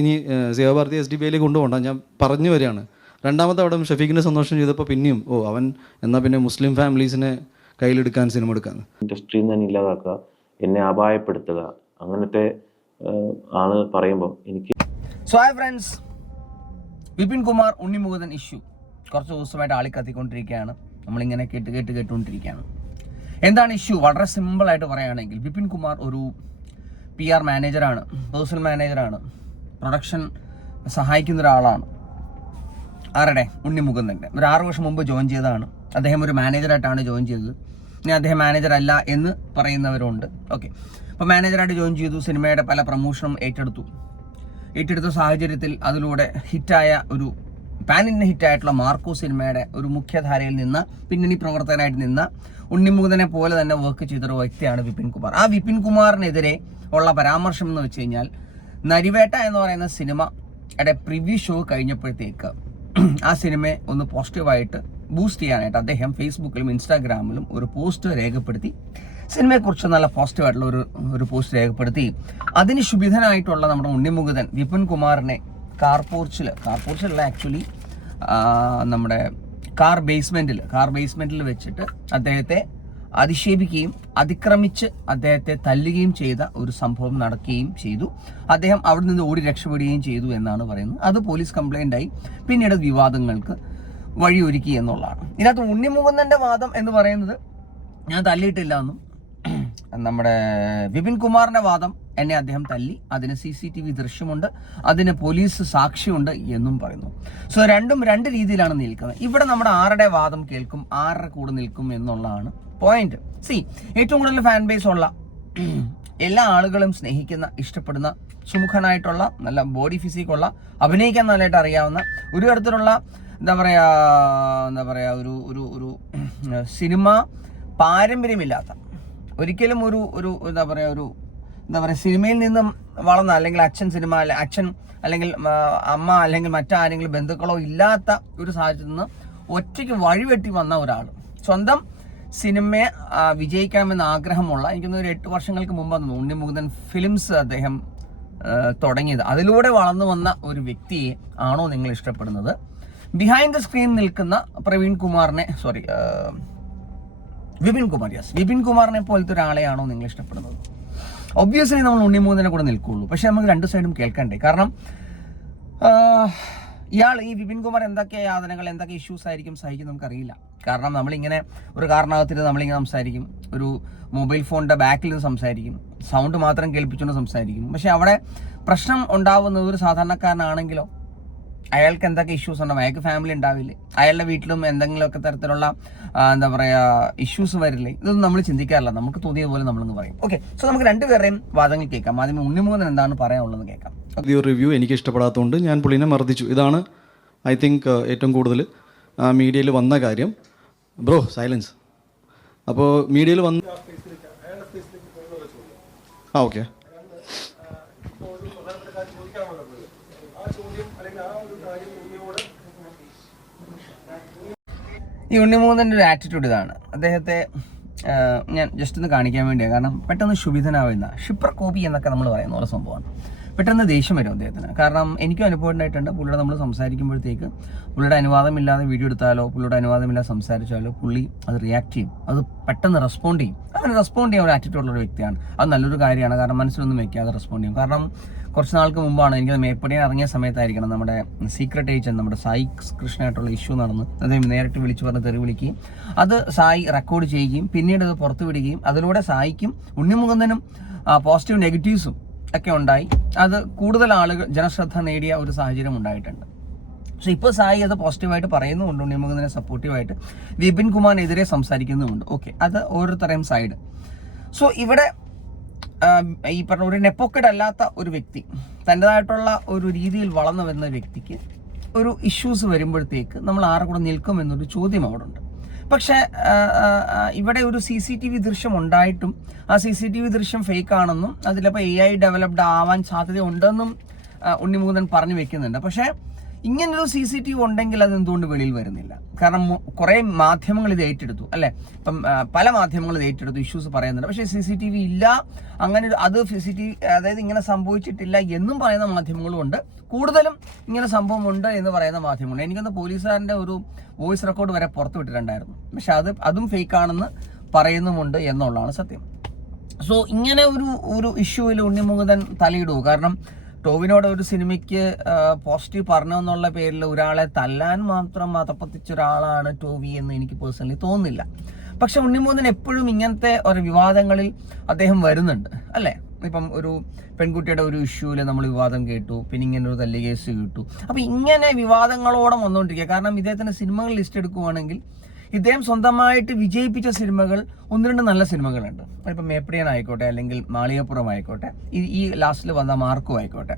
ഇനി സേവാഭാരതി SDBIയിലേക്ക് കൊണ്ടുപോകണ്ട, ഞാൻ പറഞ്ഞു വരികയാണ്. രണ്ടാമത്തെ അവിടെ ഷഫീഖിനെ സന്തോഷം ചെയ്തപ്പോൾ പിന്നെയും അവൻ എന്നാൽ പിന്നെ മുസ്ലിം ഫാമിലീസിനെ കയ്യിലെടുക്കാൻ സിനിമ എടുക്കാൻ ഇൻഡസ്ട്രിയിൽ നിന്ന് തന്നെ ഇല്ലാതാക്കുക, എന്നെ അപായപ്പെടുത്തുക, അങ്ങനത്തെ ആള് പറയുമ്പോൾ എനിക്ക്. So hi friends, Vipin Kumar Unni Mukundan issue കുറച്ച് ദിവസമായിട്ട് ആളി കത്തിക്കൊണ്ടിരിക്കുകയാണ്. നമ്മളിങ്ങനെ കേട്ടുകൊണ്ടിരിക്കുകയാണ്. എന്താണ് ഇഷ്യൂ? വളരെ സിമ്പിളായിട്ട് പറയുകയാണെങ്കിൽ വിപിൻ കുമാർ ഒരു PR മാനേജറാണ്, പേഴ്സണൽ മാനേജറാണ്, പ്രൊഡക്ഷൻ സഹായിക്കുന്ന ഒരാളാണ്. ആരുടെ? ഉണ്ണിമുകുന്ദൻ്റെ. ഒരു 6 വർഷം മുമ്പ് ജോയിൻ ചെയ്തതാണ്. അദ്ദേഹം ഒരു മാനേജറായിട്ടാണ് ജോയിൻ ചെയ്തത്. ഇനി അദ്ദേഹം മാനേജർ അല്ല എന്ന് പറയുന്നവരുണ്ട്. ഓക്കെ, അപ്പോൾ മാനേജറായിട്ട് ജോയിൻ ചെയ്തു. സിനിമയുടെ പല പ്രൊമോഷനും ഏറ്റെടുത്ത സാഹചര്യത്തിൽ അതിലൂടെ ഹിറ്റായ ഒരു പാൻ ഇന്ത്യൻ ഹിറ്റായിട്ടുള്ള മാർക്കോ സിനിമയുടെ ഒരു മുഖ്യധാരയിൽ നിന്ന് പിന്നണി പ്രവർത്തകനായിട്ട് നിന്ന ഉണ്ണിമുകുന്ദനെ പോലെ തന്നെ വർക്ക് ചെയ്തൊരു വ്യക്തിയാണ് വിപിൻ കുമാർ. ആ വിപിൻ കുമാറിനെതിരെ ഉള്ള പരാമർശം എന്ന് വെച്ച് കഴിഞ്ഞാൽ, നരിവേട്ട എന്ന് പറയുന്ന സിനിമയുടെ പ്രിവ്യൂ ഷോ കഴിഞ്ഞപ്പോഴത്തേക്ക് ആ സിനിമയെ ഒന്ന് പോസിറ്റീവായിട്ട് ബൂസ്റ്റ് ചെയ്യാനായിട്ട് അദ്ദേഹം ഫേസ്ബുക്കിലും ഇൻസ്റ്റാഗ്രാമിലും ഒരു പോസ്റ്റ് രേഖപ്പെടുത്തി. സിനിമയെക്കുറിച്ച് നല്ല പോസിറ്റീവായിട്ടുള്ള ഒരു പോസ്റ്റ് രേഖപ്പെടുത്തി. അതിന് ശുഭിതനായിട്ടുള്ള നമ്മുടെ ഉണ്ണിമുകുന്ദൻ വിപിൻ കുമാറിനെ കാർപോർച്ചിലുള്ള ആക്ച്വലി നമ്മുടെ കാർ ബേസ്മെന്റിൽ വെച്ചിട്ട് അദ്ദേഹത്തെ അധിക്ഷേപിക്കുകയും അതിക്രമിച്ച് അദ്ദേഹത്തെ തല്ലുകയും ചെയ്ത ഒരു സംഭവം നടക്കുകയും ചെയ്തു. അദ്ദേഹം അവിടെ നിന്ന് ഓടി രക്ഷപ്പെടുകയും ചെയ്തു എന്നാണ് പറയുന്നത്. അത് പോലീസ് കംപ്ലൈൻ്റ് ആയി, പിന്നീട് വിവാദങ്ങൾക്ക് വഴിയൊരുക്കി എന്നുള്ളതാണ്. ഇതിനകത്ത് ഉണ്ണിമുകുന്ദൻ്റെ വാദം എന്ന് പറയുന്നത്, ഞാൻ തല്ലിയിട്ടില്ല എന്നും, നമ്മുടെ വിപിൻ കുമാറിന്റെ വാദം, എന്നെ അദ്ദേഹം തല്ലി, അതിന് CCTV ദൃശ്യമുണ്ട്, അതിന് പോലീസ് സാക്ഷിയുണ്ട് എന്നും പറയുന്നു. സോ രണ്ടും രണ്ട് രീതിയിലാണ് നിൽക്കുന്നത്. ഇവിടെ നമ്മുടെ ആരുടെ വാദം കേൾക്കും, ആരുടെ കൂടെ നിൽക്കും എന്നുള്ളതാണ് പോയിന്റ്. ഏറ്റവും കൂടുതൽ ഫാൻ ബേസ് ഉള്ള, എല്ലാ ആളുകളും സ്നേഹിക്കുന്ന, ഇഷ്ടപ്പെടുന്ന, സുമുഖനായിട്ടുള്ള, നല്ല ബോഡി ഫിസിക്കുള്ള, അഭിനയിക്കാൻ നല്ലതായിട്ട് അറിയാവുന്ന, ഒരു തരത്തിലുള്ള എന്താ പറയാ ഒരു സിനിമ പാരമ്പര്യമില്ലാത്ത, ഒരിക്കലും ഒരു എന്താ പറയുക സിനിമയിൽ നിന്നും വളർന്ന, അല്ലെങ്കിൽ അച്ഛൻ അല്ലെങ്കിൽ അമ്മ അല്ലെങ്കിൽ മറ്റാരെങ്കിലും ബന്ധുക്കളോ ഇല്ലാത്ത ഒരു സാഹചര്യത്തിൽ നിന്ന് ഒറ്റയ്ക്ക് വഴിവെട്ടി വന്ന ഒരാൾ, സ്വന്തം സിനിമയെ വിജയിക്കണമെന്ന് ആഗ്രഹമുള്ള, എനിക്കൊന്ന് 8 വർഷങ്ങൾക്ക് മുമ്പാണ് ഉണ്ണിമുകുന്ദൻ ഫിലിംസ് അദ്ദേഹം തുടങ്ങിയത്. അതിലൂടെ വളർന്നു വന്ന ഒരു വ്യക്തിയെ ആണോ നിങ്ങൾ ഇഷ്ടപ്പെടുന്നത്? ബിഹൈൻഡ് ദ സ്ക്രീൻ നിൽക്കുന്ന വിപിൻ കുമാറിനെ പോലത്തെ ഒരാളെയാണോ നിങ്ങൾ ഇഷ്ടപ്പെടുന്നത്? ഒബ്വിയസ്ലി നമ്മൾ ഉണ്ണിമുകുന്ദനെ കൂടെ നിൽക്കുള്ളൂ. പക്ഷെ നമുക്ക് രണ്ട് സൈഡും കേൾക്കണ്ടേ? കാരണം ഈ വിപിൻ കുമാർ എന്തൊക്കെ യാതനകൾ, എന്തൊക്കെ ഇഷ്യൂസ് ആയിരിക്കും സഹിക്കും നമുക്കറിയില്ല. കാരണം നമ്മളിങ്ങനെ ഒരു കാരണത്തില് നമ്മളിങ്ങനെ സംസാരിക്കും, ഒരു മൊബൈൽ ഫോണിന്റെ ബാക്കിൽ നിന്ന് സംസാരിക്കും, സൗണ്ട് മാത്രം കേൾപ്പിച്ചുകൊണ്ട് സംസാരിക്കും. പക്ഷെ അവിടെ പ്രശ്നം ഉണ്ടാവുന്നത് ഒരു സാധാരണക്കാരനാണെങ്കിലോ, അയാൾക്ക് എന്തൊക്കെ ഇഷ്യൂസ് ഉണ്ടാവും? അയാൾക്ക് ഫാമിലി ഉണ്ടാവില്ലേ? അയാളുടെ വീട്ടിലും എന്തെങ്കിലുമൊക്കെ തരത്തിലുള്ള എന്താ പറയുക ഇഷ്യൂസ് വരില്ലേ? ഇതൊന്നും നമ്മൾ ചിന്തിക്കാറില്ല. നമുക്ക് തോന്നിയ പോലെ നമ്മളെന്ന് പറയും. ഓക്കെ, സോ നമുക്ക് രണ്ടുപേരെയും വാദങ്ങൾ കേൾക്കാം. ആദ്യം ഉണ്ണിമുകുന്ദൻ എന്താണ് പറയാനുള്ളത് കേൾക്കാം. ഈ ഒരു റിവ്യൂ എനിക്ക് ഇഷ്ടപ്പെടാത്തതുകൊണ്ട് ഞാൻ പുള്ളിനെ മർദ്ദിച്ചു. ഇതാണ് ഐ തിങ്ക് ഏറ്റവും കൂടുതൽ മീഡിയയിൽ വന്ന കാര്യം. Bro silence. അപ്പോൾ മീഡിയയിൽ വന്ന ഓക്കെ, ഈ ഉണ്ണിമുകുന്ദൻ്റെ ഒരു ആറ്റിറ്റ്യൂഡ് ഇതാണ്. അദ്ദേഹത്തെ ഞാൻ ജസ്റ്റ് ഒന്ന് കാണിക്കാൻ വേണ്ടിയാണ്. കാരണം പെട്ടെന്ന് ശുഭിതനാവുന്ന ഷിപ്ര കോപി എന്നൊക്കെ നമ്മൾ പറയുന്ന ഓരോ സംഭവമാണ്. പെട്ടെന്ന് ദേഷ്യം വരും അദ്ദേഹത്തിന്. കാരണം എനിക്കും അനുഭവം ഉണ്ടായിട്ടുണ്ട്. പുള്ളിയുടെ നമ്മൾ സംസാരിക്കുമ്പോഴത്തേക്ക് പുള്ളിയുടെ അനുവാദമില്ലാതെ വീഡിയോ എടുത്താലോ, പുള്ളിയുടെ അനുവാദമില്ലാതെ സംസാരിച്ചാലോ പുള്ളി അത് റിയാക്ട് ചെയ്യും, അത് പെട്ടെന്ന് റെസ്പോണ്ട് ചെയ്യും. അങ്ങനെ റെസ്പോണ്ട് ചെയ്യാൻ ഒരു ആറ്റിറ്റ്യൂഡുള്ള ഒരു വ്യക്തിയാണ്. അത് നല്ലൊരു കാര്യമാണ്. കാരണം മനസ്സിലൊന്നും വെക്കാതെ റെസ്പോണ്ട് ചെയ്യും. കാരണം കുറച്ച് നാൾക്ക് മുമ്പാണ്, എനിക്കത് മേപ്പടിയാൻ ഇറങ്ങിയ സമയത്തായിരിക്കണം, നമ്മുടെ സീക്രട്ട് ഏജന്റ് നമ്മുടെ സായി കൃഷ്ണനായിട്ടുള്ള ഇഷ്യൂ നടന്ന് അദ്ദേഹം നേരിട്ട് വിളിച്ചു പറഞ്ഞ് തെറി വിളിക്കുകയും അത് സായി റെക്കോർഡ് ചെയ്യുകയും പിന്നീട് അത് പുറത്തു വിടുകയും അതിലൂടെ സായിക്കും ഉണ്ണിമുകുന്ദനും പോസിറ്റീവ് നെഗറ്റീവ്സും ഒക്കെ ഉണ്ടായി. അത് കൂടുതൽ ആളുകൾ ജനശ്രദ്ധ നേടിയ ഒരു സാഹചര്യം ഉണ്ടായിട്ടുണ്ട്. പക്ഷെ ഇപ്പോൾ സായി അത് പോസിറ്റീവായിട്ട് പറയുന്നുമുണ്ട്, ഉണ്ണിമുകുന്ദനെ സപ്പോർട്ടീവായിട്ട് വിപിൻ കുമാറിനെതിരെ സംസാരിക്കുന്നുമുണ്ട്. ഓക്കെ, അത് ഓരോരുത്തരെയും സൈഡ്. സോ ഇവിടെ ഈ പറഞ്ഞ ഒരു നെപ്പോക്കഡ് അല്ലാത്ത ഒരു വ്യക്തി, തൻ്റെതായിട്ടുള്ള ഒരു രീതിയിൽ വളർന്നു വരുന്ന വ്യക്തിക്ക് ഒരു ഇഷ്യൂസ് വരുമ്പോഴത്തേക്ക് നമ്മൾ ആരുടെ കൂടെ നിൽക്കും എന്നൊരു ചോദ്യം അവിടെ ഉണ്ട്. പക്ഷേ ഇവിടെ ഒരു CCTV ദൃശ്യം ഉണ്ടായിട്ടും ആ CCTV ദൃശ്യം ഫേക്ക് ആണെന്നും അതിലപ്പോൾ AI ഡെവലപ്ഡ് ആവാൻ സാധ്യത ഉണ്ടെന്നും ഉണ്ണിമുകുന്ദൻ പറഞ്ഞു വെക്കുന്നുണ്ട്. പക്ഷേ ഇങ്ങനൊരു CCTV ഉണ്ടെങ്കിൽ അത് എന്തുകൊണ്ട് വെളിയിൽ വരുന്നില്ല? കാരണം കുറേ മാധ്യമങ്ങൾ ഇത് ഏറ്റെടുത്തു അല്ലേ? ഇപ്പം പല മാധ്യമങ്ങൾ ഇത് ഏറ്റെടുത്തു, ഇഷ്യൂസ് പറയുന്നുണ്ട്. പക്ഷേ CCTV ഇല്ല, അങ്ങനെ അത് CCTV അതായത് ഇങ്ങനെ സംഭവിച്ചിട്ടില്ല എന്നും പറയുന്ന മാധ്യമങ്ങളും ഉണ്ട്. കൂടുതലും ഇങ്ങനെ സംഭവമുണ്ട് എന്ന് പറയുന്ന മാധ്യമങ്ങളുണ്ട്. എനിക്കൊന്ന് പോലീസുകാരൻ്റെ ഒരു വോയിസ് റെക്കോർഡ് വരെ പുറത്തു വിട്ടിട്ടുണ്ടായിരുന്നു. പക്ഷെ അതും ഫേക്കാണെന്ന് പറയുന്നുമുണ്ട് എന്നുള്ളതാണ് സത്യം. സോ ഇങ്ങനെ ഒരു ഇഷ്യൂവിൽ ഉണ്ണി മുകുന്ദൻ തലയിടുമോ? കാരണം ടോവിനോട് ഒരു സിനിമയ്ക്ക് പോസിറ്റീവ് പറഞ്ഞെന്നുള്ള പേരിൽ ഒരാളെ തല്ലാൻ മാത്രം മതപ്പത്തിച്ച ഒരാളാണ് ടോവി എന്ന് എനിക്ക് പേഴ്സണലി തോന്നുന്നില്ല. പക്ഷെ ഉണ്ണി മുകുന്ദൻ എപ്പോഴും ഇങ്ങനത്തെ ഒരു വിവാദങ്ങളിൽ അദ്ദേഹം വരുന്നുണ്ട് അല്ലേ? ഇപ്പം ഒരു പെൺകുട്ടിയുടെ ഒരു ഇഷ്യൂവിൽ നമ്മൾ വിവാദം കേട്ടു, പിന്നെ ഇങ്ങനെ ഒരു തല്ല് കേസ് കേട്ടു. അപ്പം ഇങ്ങനെ വിവാദങ്ങളോടെ വന്നുകൊണ്ടിരിക്കുക. കാരണം ഇദ്ദേഹത്തിൻ്റെ സിനിമകൾ ലിസ്റ്റ് എടുക്കുകയാണെങ്കിൽ ഇദ്ദേഹം സ്വന്തമായിട്ട് വിജയിപ്പിച്ച സിനിമകൾ 1-2 നല്ല സിനിമകളുണ്ട്. ഇപ്പം മേപ്പടിയൻ ആയിക്കോട്ടെ, അല്ലെങ്കിൽ മാളികപ്പുറം ആയിക്കോട്ടെ, ഈ ലാസ്റ്റിൽ വന്ന മാർക്കോ ആയിക്കോട്ടെ.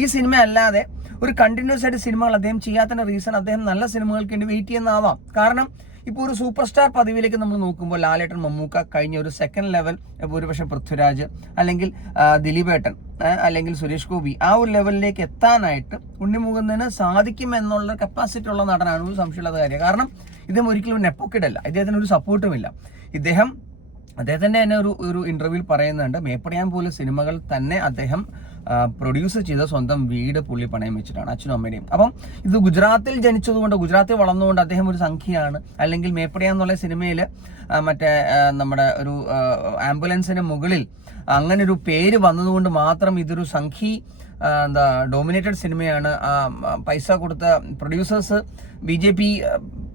ഈ സിനിമ അല്ലാതെ ഒരു കണ്ടിന്യൂസ് ആയിട്ട് സിനിമകൾ അദ്ദേഹം ചെയ്യാത്തതിൻ്റെ റീസൺ അദ്ദേഹം നല്ല സിനിമകൾക്ക് വേണ്ടി വെയിറ്റ് ചെയ്യുന്നതാവാം. കാരണം ഇപ്പോൾ ഒരു സൂപ്പർ സ്റ്റാർ പദവിയിലേക്ക് നമ്മൾ നോക്കുമ്പോൾ ലാലേട്ടൻ, മമ്മൂക്ക, കഴിഞ്ഞ ഒരു സെക്കൻഡ് ലെവൽ ഭൂരിപക്ഷം പൃഥ്വിരാജ്, അല്ലെങ്കിൽ ദിലീപേട്ടൻ, അല്ലെങ്കിൽ സുരേഷ് ഗോപി, ആ ഒരു ലെവലിലേക്ക് എത്താനായിട്ട് ഉണ്ണി മുകുന്ദന് സാധിക്കുമെന്നുള്ള കപ്പാസിറ്റി ഉള്ള നടനാണ്, ഒരു സംശയമുള്ള കാര്യം. കാരണം ഇദ്ദേഹം ഒരിക്കലും നെപ്പോക്കിഡല്ല, ഇദ്ദേഹത്തിന് ഒരു സപ്പോർട്ടുമില്ല. അദ്ദേഹത്തിൻ്റെ തന്നെ ഒരു ഇന്റർവ്യൂവിൽ പറയുന്നുണ്ട്, മേപ്പടിയാൻ പോലെ സിനിമകൾ തന്നെ അദ്ദേഹം പ്രൊഡ്യൂസ് ചെയ്ത സ്വന്തം വീട് പുള്ളി പണയം വെച്ചിട്ടാണ്, അച്ഛനും അമ്മയുടെയും. അപ്പം ഇത് ഗുജറാത്തിൽ ജനിച്ചതുകൊണ്ട്, ഗുജറാത്തിൽ വളർന്നുകൊണ്ട് അദ്ദേഹം ഒരു സംഖ്യയാണ്. അല്ലെങ്കിൽ മേപ്പടിയാൻ എന്നുള്ള സിനിമയിൽ നമ്മുടെ ഒരു ആംബുലൻസിന് മുകളിൽ അങ്ങനെ ഒരു പേര് വന്നതുകൊണ്ട് മാത്രം ഇതൊരു ഡോമിനേറ്റഡ് സിനിമയാണ്, പൈസ കൊടുത്ത പ്രൊഡ്യൂസേഴ്സ് BJP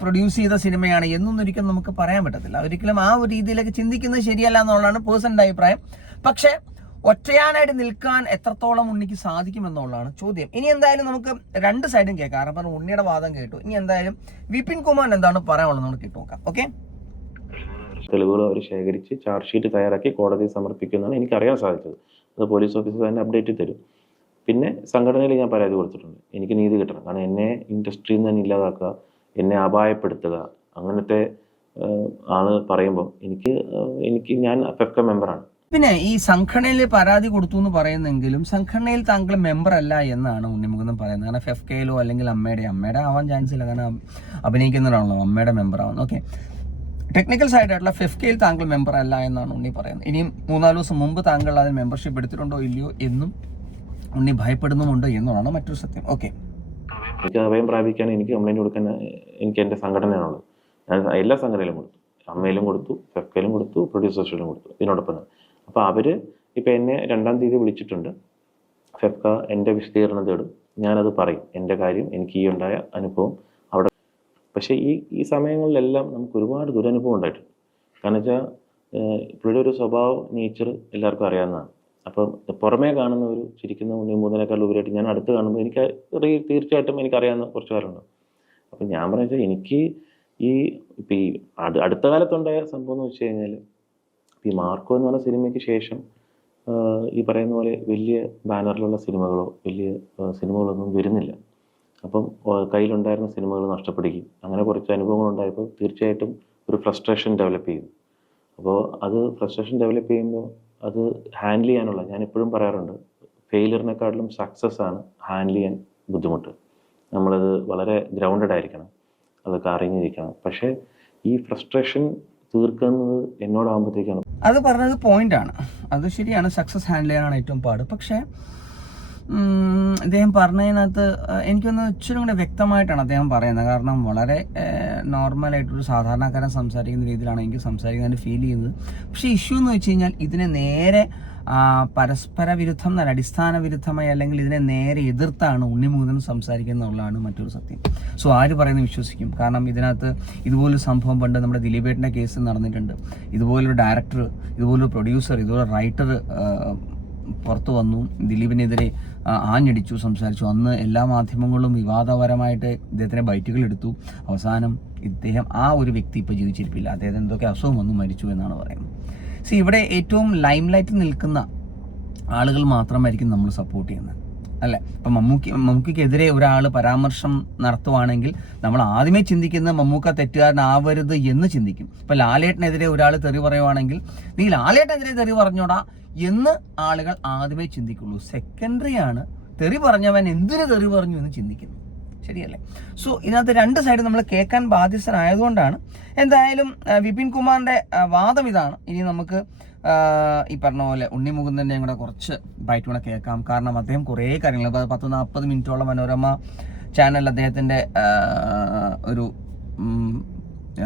പ്രൊഡ്യൂസ് ചെയ്ത സിനിമയാണ് എന്നൊന്നും ഒരിക്കലും നമുക്ക് പറയാൻ പറ്റത്തില്ല. ഒരിക്കലും ആ ഒരു രീതിയിലേക്ക് ചിന്തിക്കുന്നത് ശരിയല്ല എന്നുള്ളതാണ് പേഴ്സണൽ അഭിപ്രായം. പക്ഷെ ഒറ്റയാനായിട്ട് നിൽക്കാൻ എത്രത്തോളം ഉണ്ണിക്ക് സാധിക്കുമെന്നുള്ളതാണ് ചോദ്യം. ഇനി എന്തായാലും നമുക്ക് രണ്ട് സൈഡും കേൾക്കാം. കാരണം ഉണ്ണിയുടെ വാദം കേട്ടു. ഇനി എന്തായാലും വിപിൻ കുമാർ എന്താണ് പറയാനുള്ളത് നമുക്ക് കേട്ടു നോക്കാം. ഓക്കെ, തെളിവുകൾ അവർ ശേഖരിച്ച് ചാർജ് ഷീറ്റ് തയ്യാറാക്കി കോടതിയിൽ സമർപ്പിക്കുമെന്നാണ് എനിക്കറിയാൻ സാധിച്ചത്. അത് പോലീസ് ഓഫീസർ തന്നെ അപ്ഡേറ്റ് തരും. പിന്നെ സംഘടനയിൽ ഞാൻ പരാതി കൊടുത്തിട്ടുണ്ട്, എനിക്ക് നീതി കിട്ടണം. കാരണം എന്നെ ഇൻഡസ്ട്രിയിൽ നിന്ന് തന്നെ ഇല്ലാതാക്കുക, എന്നെ അപായപ്പെടുത്തുക, അങ്ങനത്തെ ആള് പറയുമ്പോൾ ഞാൻ FEFCA മെമ്പറാണ്. പിന്നെ ഈ സംഘടനയിൽ പരാതി കൊടുത്തു എന്ന് പറയുന്നെങ്കിലും സംഘടനയിൽ താങ്കൾ മെമ്പർ അല്ല എന്നാണ് ഉണ്ണി മുകുന്ദൻ പറയുന്നത്. കാരണം FEFCAയിലോ അല്ലെങ്കിൽ അമ്മയുടെ ആവാൻ ചാൻസ് ഇല്ല, കാരണം അഭിനയിക്കുന്നവരാണല്ലോ അമ്മയുടെ മെമ്പർ ആവുന്നത്. ഓക്കെ, ടെക്നിക്കൽ സൈഡായിട്ടുള്ള FEFCAയിൽ താങ്കൾ മെമ്പർ അല്ല എന്നാണ് ഉണ്ണി പറയുന്നത്. ഇനിയും 3-4 ദിവസം മുമ്പ് താങ്കൾ അതിൽ മെമ്പർഷിപ്പ് എടുത്തിട്ടുണ്ടോ ഇല്ലയോ എന്നും ഉണ്ണി ഭയപ്പെടുന്നുമുണ്ട് എന്നുള്ളതാണ് മറ്റൊരു സത്യം. ഓക്കെ, എനിക്ക് അഭയം പ്രാപിക്കാൻ എനിക്ക് കംപ്ലൈൻറ്റ് കൊടുക്കാൻ എനിക്ക് എൻ്റെ സംഘടനയാണുള്ളത്. ഞാൻ എല്ലാ സംഘടനയിലും കൊടുത്തു, അമ്മയിലും കൊടുത്തു, FEFCAയിലും കൊടുത്തു, പ്രൊഡ്യൂസേഴ്സിലും കൊടുത്തു. ഇതിനോടൊപ്പം അപ്പോൾ അവർ ഇപ്പോൾ എന്നെ 2-ാം തീയതി വിളിച്ചിട്ടുണ്ട്. FEFCA എൻ്റെ വിശദീകരണം തേടും, ഞാനത് പറയും, എൻ്റെ കാര്യം, എനിക്ക് ഈ ഉണ്ടായ അനുഭവം അവിടെ. പക്ഷേ ഈ സമയങ്ങളിലെല്ലാം നമുക്ക് ഒരുപാട് ദുരനുഭവം ഉണ്ടായിട്ടുണ്ട്. കാരണം വെച്ചാൽ പുള്ളിയുടെ ഒരു സ്വഭാവ നേച്ചർ എല്ലാവർക്കും അറിയാവുന്നതാണ്. അപ്പം പുറമേ കാണുന്ന ഒരു ചിരിക്കുന്ന ഉണ്ണി മുകുന്ദനേക്കാൾ ഉപരിയായിട്ട് ഞാൻ അടുത്ത് കാണുമ്പോൾ എനിക്ക് തീർച്ചയായിട്ടും എനിക്കറിയാവുന്ന കുറച്ച് പേരുണ്ട്. അപ്പം ഞാൻ പറഞ്ഞാൽ എനിക്ക് ഇപ്പം ഈ അടുത്ത കാലത്തുണ്ടായ സംഭവം എന്ന് വെച്ച് കഴിഞ്ഞാൽ, ഈ മാർക്കോ എന്ന് പറഞ്ഞ സിനിമയ്ക്ക് ശേഷം ഈ പറയുന്ന പോലെ വലിയ ബാനറിലുള്ള സിനിമകളോ വലിയ സിനിമകളൊന്നും വരുന്നില്ല. അപ്പം കയ്യിലുണ്ടായിരുന്ന സിനിമകൾ നഷ്ടപ്പെടുകയും അങ്ങനെ കുറച്ച് അനുഭവങ്ങളുണ്ടായപ്പോൾ തീർച്ചയായിട്ടും ഒരു ഫ്രസ്ട്രേഷൻ ഡെവലപ്പ് ചെയ്തു. അപ്പോൾ അത് ഫ്രസ്ട്രേഷൻ ഡെവലപ്പ് ചെയ്യുമ്പോൾ അത് ഹാൻഡിൽ ചെയ്യാനുള്ള, ഞാൻ എപ്പോഴും പറയാറുണ്ട്, ഫെയിലിയറിനെക്കാട്ടിലും സക്സസ് ആണ് ഹാൻഡിൽ ചെയ്യാൻ ബുദ്ധിമുട്ട്. നമ്മളത് വളരെ ഗ്രൗണ്ടഡ് ആയിരിക്കണം, അതൊക്കെ അറിഞ്ഞിരിക്കണം. പക്ഷേ ഈ ഫ്രസ്ട്രേഷൻ തീർക്കുന്നത് എന്നോടാകുമ്പോഴത്തേക്കാണ്. അത് പറഞ്ഞത് പോയിന്റാണ്, അത് ശരിയാണ്. സക്സസ് ഹാൻഡിൽ ചെയ്യാനാണ് ഏറ്റവും പാട്. പക്ഷേ അദ്ദേഹം പറഞ്ഞതിനകത്ത് എനിക്കൊന്ന് ഇച്ചിരി കൂടെ വ്യക്തമായിട്ടാണ് അദ്ദേഹം പറയുന്നത്. കാരണം വളരെ നോർമലായിട്ടൊരു സാധാരണക്കാരൻ സംസാരിക്കുന്ന രീതിയിലാണ് എനിക്ക് സംസാരിക്കുന്നതിന് ഫീൽ ചെയ്യുന്നത്. പക്ഷേ ഇഷ്യൂ എന്ന് വെച്ച് കഴിഞ്ഞാൽ ഇതിനെ നേരെ പരസ്പര വിരുദ്ധം എന്നല്ല, അടിസ്ഥാന വിരുദ്ധമായി അല്ലെങ്കിൽ ഇതിനെ നേരെ എതിർത്താണ് ഉണ്ണി മുകുന്ദൻ സംസാരിക്കുന്നുള്ളതാണ് മറ്റൊരു സത്യം. സോ ആര് പറയുന്നത് വിശ്വസിക്കും? കാരണം ഇതിനകത്ത് ഇതുപോലൊരു സംഭവം പണ്ട് നമ്മുടെ ദിലീപേട്ടൻ്റെ കേസ് നടന്നിട്ടുണ്ട്. ഇതുപോലൊരു ഡയറക്ടർ, ഇതുപോലൊരു പ്രൊഡ്യൂസർ, ഇതുപോലെ റൈറ്റർ പുറത്തു വന്നു, ദിലീപിനെതിരെ ആഞ്ഞടിച്ചു, സംസാരിച്ചു. അന്ന് എല്ലാ മാധ്യമങ്ങളും വിവാദപരമായിട്ട് ഇദ്ദേഹത്തിൻ്റെ ബൈറ്റുകൾ എടുത്തു. അവസാനം ഇദ്ദേഹം ആ ഒരു വ്യക്തി ഇപ്പോൾ ജീവിച്ചിരിപ്പില്ല, അദ്ദേഹത്തിന് എന്തൊക്കെ അസുഖം വന്നു മരിച്ചു എന്നാണ് പറയുന്നത്. ഇവിടെ ഏറ്റവും ലൈം ലൈറ്റിൽ നിൽക്കുന്ന ആളുകൾ മാത്രമായിരിക്കും നമ്മൾ സപ്പോർട്ട് ചെയ്യുന്നത് അല്ലേ? ഇപ്പം മമ്മൂക്കയ്ക്കെതിരെ ഒരാൾ പരാമർശം നടത്തുവാണെങ്കിൽ നമ്മൾ ആദ്യമേ ചിന്തിക്കുന്നത് മമ്മൂക്ക തെറ്റുകാരനാവരുത് എന്ന് ചിന്തിക്കും. ഇപ്പം ലാലേട്ടനെതിരെ ഒരാൾ തെറി പറയുവാണെങ്കിൽ നീ ലാലേട്ടനെതിരെ തെറി പറഞ്ഞോടാ എന്ന് ആളുകൾ ആദ്യമേ ചിന്തിക്കുള്ളൂ. സെക്കൻഡറി ആണ് തെറി പറഞ്ഞവൻ എന്തിനു തെറി പറഞ്ഞു എന്ന് ചിന്തിക്കുന്നു. ശരിയല്ലേ? സോ ഇതിനകത്ത് രണ്ട് സൈഡ് നമ്മൾ കേൾക്കാൻ ബാധ്യസ്ഥനായതുകൊണ്ടാണ്. എന്തായാലും വിപിൻ കുമാറിൻ്റെ വാദം ഇതാണ്. ഇനി നമുക്ക് ഈ പറഞ്ഞ പോലെ ഉണ്ണി മുകുന്ദൻ്റെയും കൂടെ കുറച്ച് ബൈറ്റ് കൂടെ കേൾക്കാം. കാരണം അദ്ദേഹം കുറേ കാര്യങ്ങൾ 10-40 മിനിറ്റോളം മനോരമ ചാനൽ അദ്ദേഹത്തിൻ്റെ ഒരു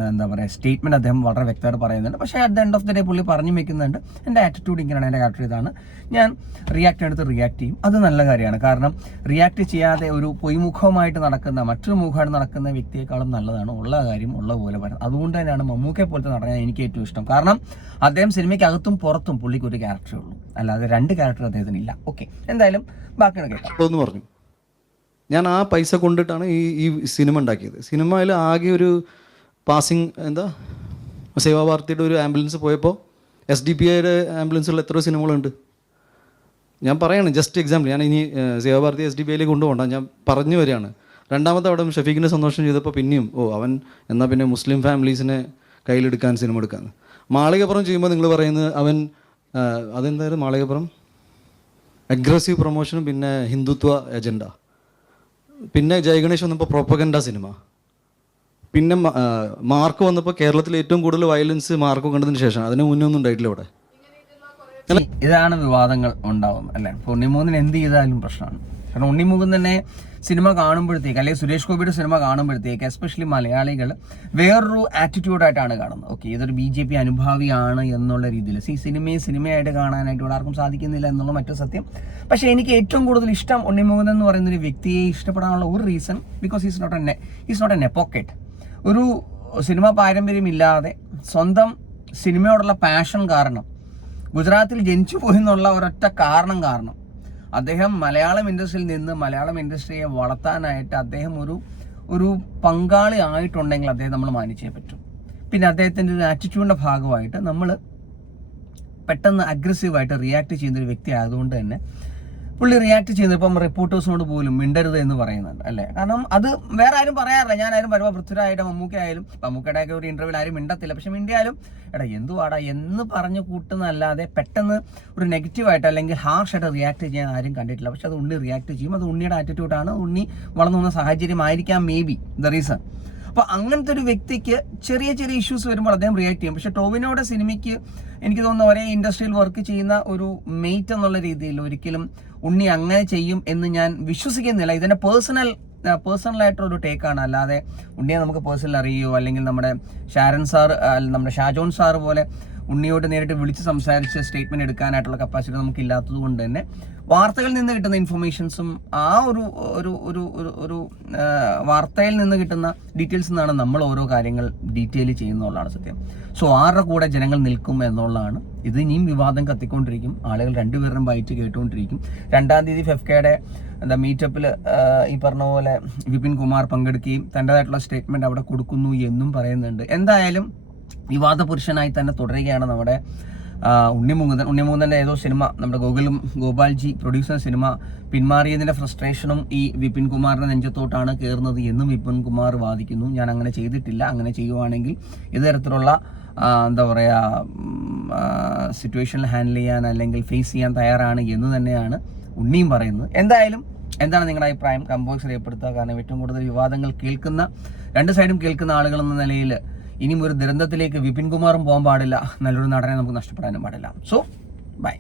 എന്താ പറയുക സ്റ്റേറ്റ്മെൻറ്റ് അദ്ദേഹം വളരെ വ്യക്തമായിട്ട് പറയുന്നുണ്ട്. പക്ഷേ at the end of the day പുള്ളി പറഞ്ഞു വെക്കുന്നുണ്ട്, എൻ്റെ ആറ്റിറ്റ്യൂഡ് ഇങ്ങനെയാണ്, എൻ്റെ ക്യാരക്ടർ ഇതാണ്, ഞാൻ റിയാക്ട് എടുത്ത് റിയാക്ട് ചെയ്യും. അത് നല്ല കാര്യമാണ്. കാരണം റിയാക്ട് ചെയ്യാതെ ഒരു പൊയ്മുഖമായിട്ട് നടക്കുന്ന മറ്റൊരു മുഖമായിട്ട് നടക്കുന്ന വ്യക്തിയെക്കാളും നല്ലതാണ് ഉള്ള കാര്യം ഉള്ള പോലെ പറയുന്നത്. അതുകൊണ്ട് തന്നെയാണ് മമ്മൂക്കയെ പോലത്തെ നടക്കാൻ എനിക്ക് ഏറ്റവും ഇഷ്ടം. കാരണം അദ്ദേഹം സിനിമയ്ക്ക് അകത്തും പുറത്തും പുള്ളിക്ക് ഒരു ക്യാരക്ടറേ ഉള്ളൂ, അല്ലാതെ രണ്ട് ക്യാരക്ടർ അദ്ദേഹത്തിന് ഇല്ല. ഓക്കെ, എന്തായാലും ബാക്കിയാണ് കേൾക്കാം. എന്ന് പറഞ്ഞു, ഞാൻ ആ പൈസ കൊണ്ടിട്ടാണ് ഈ സിനിമ ഉണ്ടാക്കിയത്. സിനിമയിൽ ആകെ ഒരു പാസിങ് എന്താ സേവാഭാരതിയുടെ ഒരു ആംബുലൻസ് പോയപ്പോൾ SDPIയുടെ ആംബുലൻസുള്ള എത്രയോ സിനിമകളുണ്ട്. ഞാൻ പറയാണ് ജസ്റ്റ് എക്സാമ്പിൾ. ഞാൻ ഇനി സേവാഭാരതി SDPIയിലേക്ക് കൊണ്ടുപോകണ്ട, ഞാൻ പറഞ്ഞു വരികയാണ്. രണ്ടാമത്തെ അവിടെ ഷഫീഖിനെ സന്തോഷം ചെയ്തപ്പോൾ പിന്നെയും അവൻ എന്നാൽ പിന്നെ മുസ്ലിം ഫാമിലീസിനെ കയ്യിലെടുക്കാൻ സിനിമ എടുക്കാൻ. മാളികപ്പുറം ചെയ്യുമ്പോൾ നിങ്ങൾ പറയുന്നത് അവൻ അതെന്തായാലും മാളികപ്പുറം അഗ്രസീവ് പ്രൊമോഷനും പിന്നെ ഹിന്ദുത്വ അജണ്ട, പിന്നെ ജയഗണേഷ് വന്നപ്പോൾ പ്രൊപ്പഗൻഡ സിനിമ, പിന്നെ മാർക്ക് വന്നപ്പോൾ കേരളത്തിൽ ഏറ്റവും കൂടുതൽ വയലൻസ് മാർക്ക് കണ്ടതിന് ശേഷം. അതിന് മുന്നേ ഒന്നും ഉണ്ടായിട്ടില്ല ഇവിടെ. ഇതാണ് വിവാദങ്ങൾ ഉണ്ടാവുന്നത് അല്ലേ? ഇപ്പോൾ ഉണ്ണിമുകുന്ദൻ എന്ത് ചെയ്താലും പ്രശ്നമാണ്. കാരണം ഉണ്ണിമുകുന്ദനെ സിനിമ കാണുമ്പോഴത്തേക്ക് അല്ലെങ്കിൽ സുരേഷ് ഗോപിയുടെ സിനിമ കാണുമ്പോഴത്തേക്ക് എസ്പെഷ്യലി മലയാളികൾ വേറൊരു ആറ്റിറ്റ്യൂഡായിട്ടാണ് കാണുന്നത്. ഓക്കെ, ഇതൊരു BJP അനുഭാവിയാണ് എന്നുള്ള രീതിയിൽ സിനിമയായിട്ട് കാണാനായിട്ട് ഇവിടെ ആർക്കും സാധിക്കുന്നില്ല എന്നുള്ള മറ്റു സത്യം. പക്ഷേ എനിക്ക് ഏറ്റവും കൂടുതൽ ഇഷ്ടം ഉണ്ണിമുകുന്ദൻ എന്ന് പറയുന്ന ഒരു വ്യക്തിയെ ഇഷ്ടപ്പെടാനുള്ള ഒരു reason because is not a നെപ്പോക്കറ്റ്. ഒരു സിനിമ പാരമ്പര്യമില്ലാതെ സ്വന്തം സിനിമയോടുള്ള പാഷൻ കാരണം, ഗുജറാത്തിൽ ജനിച്ചു പോയെന്നുള്ള ഒരൊറ്റ കാരണം അദ്ദേഹം മലയാളം ഇൻഡസ്ട്രിയിൽ നിന്ന് മലയാളം ഇൻഡസ്ട്രിയെ വളർത്താനായിട്ട് അദ്ദേഹം ഒരു പങ്കാളി ആയിട്ടുണ്ടെങ്കിൽ അദ്ദേഹം നമ്മൾ മാനിച്ചേ പറ്റും. പിന്നെ അദ്ദേഹത്തിൻ്റെ ഒരു ആറ്റിറ്റ്യൂഡിൻ്റെ ഭാഗമായിട്ട് നമ്മൾ പെട്ടെന്ന് അഗ്രസീവായിട്ട് റിയാക്ട് ചെയ്യുന്നൊരു വ്യക്തി ആയതുകൊണ്ട് തന്നെ പുള്ളി റിയാക്ട് ചെയ്യുന്നത് ഇപ്പം റിപ്പോർട്ടേഴ്സിനോട് പോലും മിണ്ടരുത് എന്ന് പറയുന്നുണ്ട് അല്ലേ? കാരണം അത് വേറെ ആരും പറയാറില്ല. ഞാനാരും വരുമ്പോൾ പൃഥ്വിരായിട്ട് മമ്മൂക്കയുടെയൊക്കെ ഒരു ഇന്റർവ്യൂവിൽ ആരും മിണ്ടത്തില്ല. പക്ഷെ മിണ്ടിയാലും എന്തുവാടാ എന്ന് പറഞ്ഞു കൂട്ടുന്നതല്ലാതെ പെട്ടെന്ന് ഒരു നെഗറ്റീവായിട്ട് അല്ലെങ്കിൽ ഹാർഷായിട്ട് റിയാക്ട് ചെയ്യാൻ ആരും കണ്ടിട്ടില്ല. പക്ഷെ അത് ഉണ്ണി റിയാക്ട് ചെയ്യും. അത് ഉണ്ണിയുടെ ആറ്റിറ്റ്യൂഡാണ്. ഉണ്ണി വളർന്നു വന്ന സാഹചര്യമായിരിക്കാം മേ ബി ദ റീസൺ. അപ്പോൾ അങ്ങനത്തെ ഒരു വ്യക്തിക്ക് ചെറിയ ഇഷ്യൂസ് വരുമ്പോൾ അദ്ദേഹം റിയാക്ട് ചെയ്യും. പക്ഷെ ടോവിനോയുടെ സിനിമയ്ക്ക് എനിക്ക് തോന്നുന്നു ഒരേ ഇൻഡസ്ട്രിയിൽ വർക്ക് ചെയ്യുന്ന ഒരു മെയ്റ്റ് എന്നുള്ള രീതിയിൽ ഒരിക്കലും ഉണ്ണി അങ്ങനെ ചെയ്യും എന്ന് ഞാൻ വിശ്വസിക്കുന്നില്ല. ഇതിൻ്റെ പേഴ്സണലായിട്ടൊരു ടേക്കാണ്. അല്ലാതെ ഉണ്ണിയെ നമുക്ക് പേഴ്സണൽ അറിയുമോ അല്ലെങ്കിൽ നമ്മുടെ നമ്മുടെ ഷാജോൺ സാർ പോലെ ഉണ്ണിയോട് നേരിട്ട് വിളിച്ച് സംസാരിച്ച് സ്റ്റേറ്റ്മെൻറ്റ് എടുക്കാനായിട്ടുള്ള കപ്പാസിറ്റി നമുക്ക് ഇല്ലാത്തത് കൊണ്ട് തന്നെ വാർത്തകളിൽ നിന്ന് കിട്ടുന്ന ഇൻഫർമേഷൻസും ആ ഒരു വാർത്തയിൽ നിന്ന് കിട്ടുന്ന ഡീറ്റെയിൽസ് നിന്നാണ് നമ്മൾ ഓരോ കാര്യങ്ങൾ ഡീറ്റെയിൽ ചെയ്യുന്നതാണ് സത്യം. സോ ആരുടെ കൂടെ ജനങ്ങൾ നിൽക്കും എന്നുള്ളതാണ്. ഇത് ഇനിയും വിവാദം കത്തിക്കൊണ്ടിരിക്കും. ആളുകൾ രണ്ടുപേരും ബൈറ്റ് കേട്ടുകൊണ്ടിരിക്കും. 2-ാം തീയതി ഫെഫ്കയുടെ മീറ്റപ്പിൽ ഈ പറഞ്ഞ പോലെ വിപിൻ കുമാർ പങ്കെടുക്കുകയും തൻ്റെതായിട്ടുള്ള സ്റ്റേറ്റ്മെൻറ്റ് അവിടെ കൊടുക്കുന്നു എന്നും പറയുന്നുണ്ട്. എന്തായാലും വിവാദ പുരുഷനായി തന്നെ തുടരുകയാണ് നമ്മുടെ ഉണ്ണിമുകുന്ദൻ്റെ ഏതോ സിനിമ നമ്മുടെ ഗോപാൽജി പ്രൊഡ്യൂസർ സിനിമ പിന്മാറിയതിൻ്റെ ഫ്രസ്ട്രേഷനും ഈ വിപിൻ കുമാറിൻ്റെ നെഞ്ചത്തോട്ടാണ് കയറുന്നത് എന്നും വിപിൻ കുമാർ വാദിക്കുന്നു. ഞാൻ അങ്ങനെ ചെയ്തിട്ടില്ല. അങ്ങനെ ചെയ്യുവാണെങ്കിൽ ഇത്തരത്തിലുള്ള എന്താ പറയുക സിറ്റുവേഷനിൽ ഹാൻഡിൽ ചെയ്യാൻ അല്ലെങ്കിൽ ഫേസ് ചെയ്യാൻ തയ്യാറാണ് എന്ന് തന്നെയാണ് ഉണ്ണിയും പറയുന്നത്. എന്തായാലും എന്താണ് നിങ്ങളുടെ അഭിപ്രായം? കമ്പോക്സ് രേഖപ്പെടുത്തുക. കാരണം ഏറ്റവും കൂടുതൽ വിവാദങ്ങൾ കേൾക്കുന്ന രണ്ട് സൈഡും കേൾക്കുന്ന ആളുകൾ എന്ന നിലയിൽ ഇനിയും ഒരു ദുരന്തത്തിലേക്ക് വിപിൻ കുമാറും പോകാൻ പാടില്ല. നല്ലൊരു നടനെ നമുക്ക് നഷ്ടപ്പെടാനും പാടില്ല. So by.